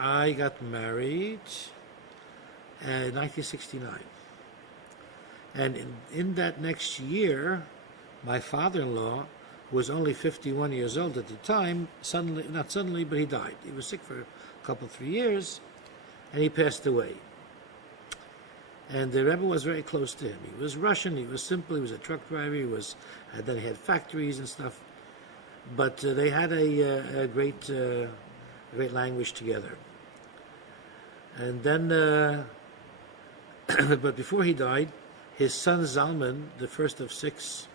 I got married in 1969. And in that next year, my father-in-law, who was only 51 years old at the time, not suddenly, but he died. He was sick for a couple, 3 years, and he passed away. And the Rebbe was very close to him. He was Russian, he was simple, he was a truck driver, then he had factories and stuff. But they had a great language together. And then, but before he died, his son Zalman, the first of six,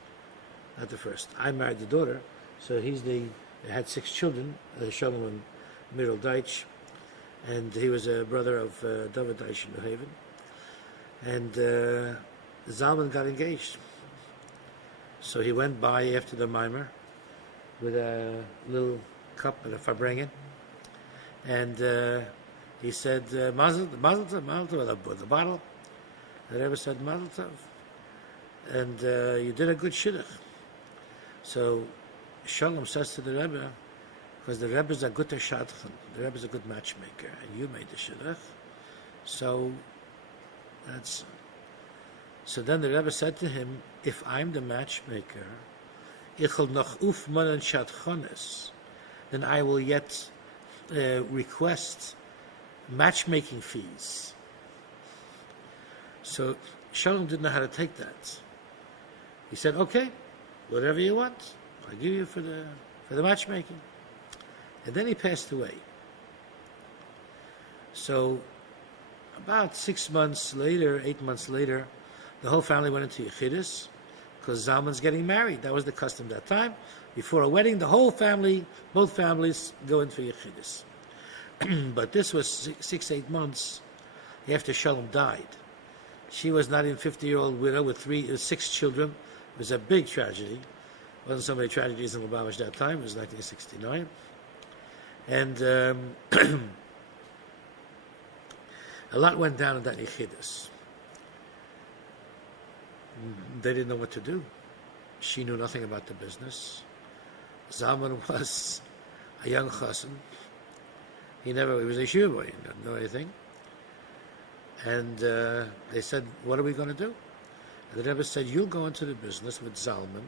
not the first, I married the daughter, so they had 6 children, Sholom and Myrtle Deitch, and he was a brother of David Deitch in New Haven. And Zalman got engaged. So he went by after the mimer with a little cup and a farbrengen, and he said, Mazel Tov, with a bottle. The Rebbe said, Mazel Tov. And you did a good shidduch. So Sholom says to the Rebbe, because the Rebbe is a good shadchan, the Rebbe is a good matchmaker, and you made the shidduch. So then the Rebbe said to him, if I'm the matchmaker, ichel noch ufman and shadchanes, then I will yet request matchmaking fees. So Sholom didn't know how to take that. He said, okay, whatever you want, I'll give you for the matchmaking. And then he passed away. So about 6 months later, 8 months later, the whole family went into Yechidus because Zalman's getting married. That was the custom that time. Before a wedding, the whole family, both families, go in for Yechidus. But this was 6-8 months after Sholom died. She was not even a 50-year-old widow with 6 children. It was a big tragedy. It wasn't so many tragedies in Lubavitch that time. It was 1969. And a lot went down in that Yechidus. They didn't know what to do. She knew nothing about the business. Zalman was a young chassan. He was a yeshiva boy. He didn't know anything. And they said, what are we going to do? And the Rebbe said, you'll go into the business with Zalman.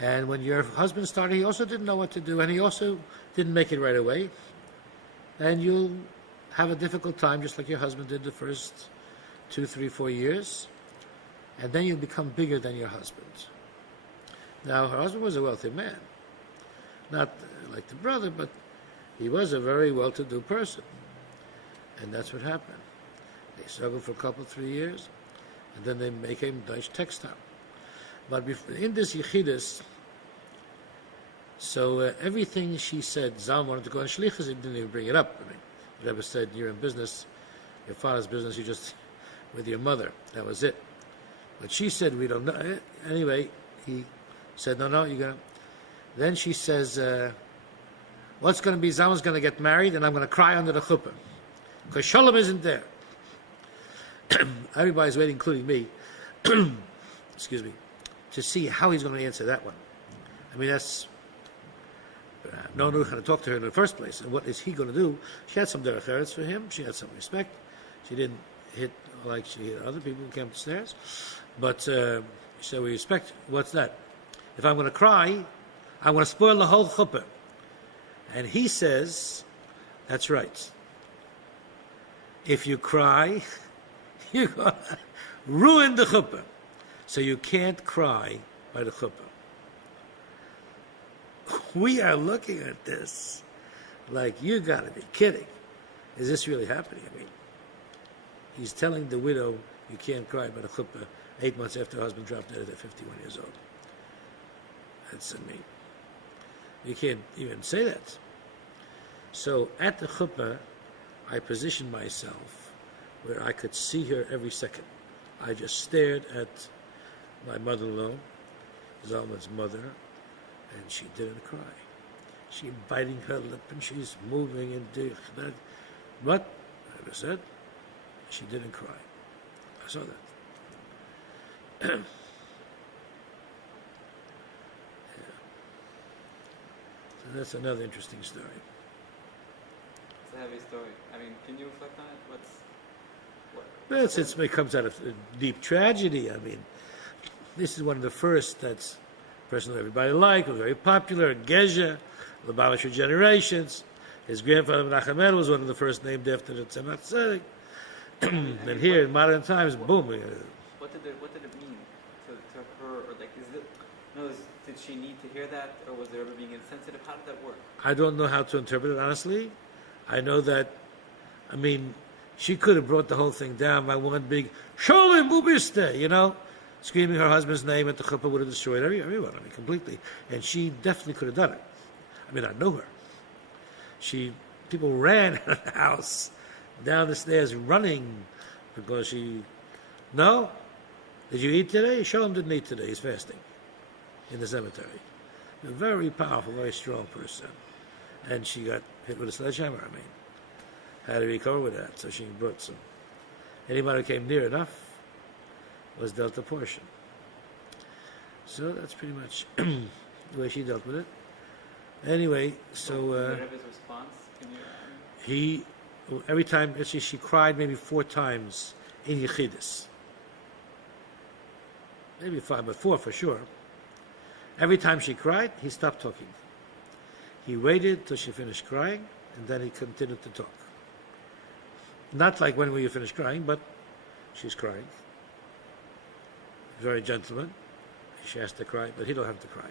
And when your husband started, he also didn't know what to do, and he also didn't make it right away. And you'll have a difficult time, just like your husband did the first 2, 3, 4 years. And then you'll become bigger than your husband. Now, her husband was a wealthy man. Not like the brother, but he was a very well-to-do person. And that's what happened. They struggled for a couple, 3 years, and then they became Deutsche Textile. But in this Yechidus, so everything she said, Zal wanted to go on Shlichus, he didn't even bring it up. I mean, the Rebbe said, you're in business, your father's business, you just, with your mother, that was it. But she said, we don't know. Anyway, he said, no, you're going to. Then she says, what's going to be, Zalman's going to get married, and I'm going to cry under the chuppah. Because Sholom isn't there. Everybody's waiting, including me, excuse me, to see how he's going to answer that one. I mean, that's, no one knew how to talk to her in the first place. And what is he going to do? She had some derech eretz for him. She had some respect. She didn't hit like she hit other people who came upstairs. But she said, we respect, what's that? If I'm going to cry, I'm going to spoil the whole chuppah. And he says, that's right. If you cry, you're going to ruin the chuppah. So you can't cry by the chuppah. We are looking at this like, you got to be kidding. Is this really happening? I mean, he's telling the widow, you can't cry by the chuppah 8 months after her husband dropped dead at 51 years old. That's, I mean, you can't even say that. So at the chuppah, I positioned myself where I could see her every second. I just stared at my mother-in-law, Zalman's mother, and she didn't cry. She's biting her lip and she's moving and doing that. But, as I said, she didn't cry. I saw that. Yeah. So that's another interesting story. a heavy story. I mean, can you reflect on it? It comes out of deep tragedy. I mean, this is one of the first that's a person that everybody liked, was very popular, Gezha, Lubavitch for generations. His grandfather Menachem was one of the first named after the Tzemach Tzedek. And here in modern times, boom. What did it mean to her? Or like, did she need to hear that, or was there ever being insensitive? How did that work? I don't know how to interpret it honestly. I know that, I mean, she could have brought the whole thing down by one big Sholom Bubiste, screaming her husband's name at the chuppah would have destroyed everyone. I mean, completely. And she definitely could have done it. I mean, I know her. People ran out of the house, down the stairs, running because no? Did you eat today? Sholom didn't eat today. He's fasting in the cemetery. A very powerful, very strong person. And she got hit with a sledgehammer, had to recover with that. So she brought some. Anybody who came near enough was dealt a portion. So that's pretty much the way she dealt with it. Anyway, so his response? every time she cried maybe 4 times in Yechidus. Maybe 5, but 4 for sure. Every time she cried, he stopped talking. He waited till she finished crying, and then he continued to talk. Not like when you finish crying, but she's crying. Very gentleman. She has to cry, but he don't have to cry.